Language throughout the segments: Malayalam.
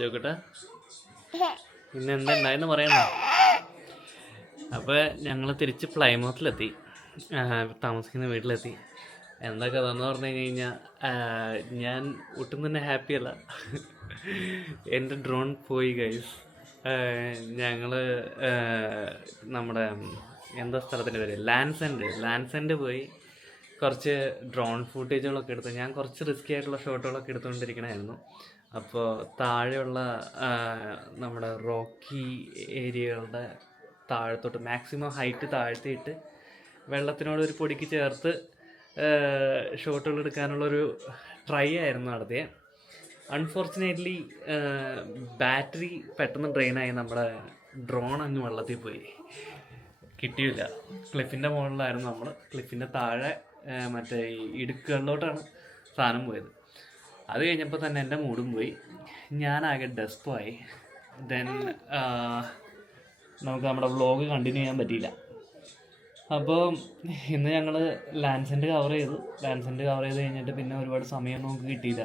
ജോക്കട്ടെ ഇന്ന് എന്തുണ്ടായെന്ന് പറയണോ? അപ്പോൾ ഞങ്ങൾ തിരിച്ച് പ്ലൈമൗത്തിലെത്തി, താമസിക്കുന്ന വീട്ടിലെത്തി. എന്താ കഥ എന്ന് പറഞ്ഞു കഴിഞ്ഞാൽ, ഞാൻ ഒട്ടും തന്നെ ഹാപ്പിയല്ല. എൻ്റെ ഡ്രോൺ പോയി ഗൈസ്. ഞങ്ങൾ നമ്മുടെ എന്താ സ്ഥലത്തിൻ്റെ പേര്, ലാൻസെൻഡ് പോയി. കുറച്ച് ഡ്രോൺ ഫുട്ടേജുകളൊക്കെ എടുത്ത് ഞാൻ കുറച്ച് റിസ്കി ആയിട്ടുള്ള ഷോട്ടുകളൊക്കെ എടുത്തുകൊണ്ടിരിക്കണമായിരുന്നു. അപ്പോൾ താഴെയുള്ള നമ്മുടെ റോക്കി ഏരിയകളുടെ താഴത്തോട്ട് മാക്സിമം ഹൈറ്റ് താഴ്ത്തിയിട്ട് വെള്ളത്തിനോട് ഒരു പൊടിക്ക് ചേർത്ത് ഷോട്ടുകൾ എടുക്കാനുള്ളൊരു ട്രൈ ആയിരുന്നു നടത്തിയത്. അൺഫോർച്ചുനേറ്റ്ലി ബാറ്ററി പെട്ടെന്ന് ഡ്രെയിനായി നമ്മുടെ ഡ്രോൺ അങ്ങ് വെള്ളത്തിൽ പോയി, കിട്ടിയില്ല. ക്ലിഫിൻ്റെ മുകളിലായിരുന്നു നമ്മൾ. ക്ലിഫിൻ്റെ താഴെ മറ്റേ ഇടുക്കുകളിലോട്ടാണ് സാധനം പോയത്. അത് കഴിഞ്ഞപ്പോൾ തന്നെ എൻ്റെ മൂഡും പോയി, ഞാനാകെ ഡെസ്പായി. ദെൻ നമുക്ക് നമ്മുടെ വ്ളോഗ് കണ്ടിന്യൂ ചെയ്യാൻ പറ്റിയില്ല. അപ്പോൾ ഇന്ന് ഞങ്ങൾ ലാൻസെൻഡ് കവർ ചെയ്തു കഴിഞ്ഞിട്ട് പിന്നെ ഒരുപാട് സമയം നമുക്ക് കിട്ടിയില്ല.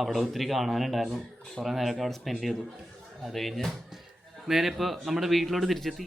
അവിടെ ഒത്തിരി കാണാനുണ്ടായിരുന്നു, കുറേ നേരമൊക്കെ അവിടെ സ്പെൻഡ് ചെയ്തു. അത് കഴിഞ്ഞ് നേരെ ഇപ്പോൾ നമ്മുടെ വീട്ടിലോട്ട് തിരിച്ചെത്തി.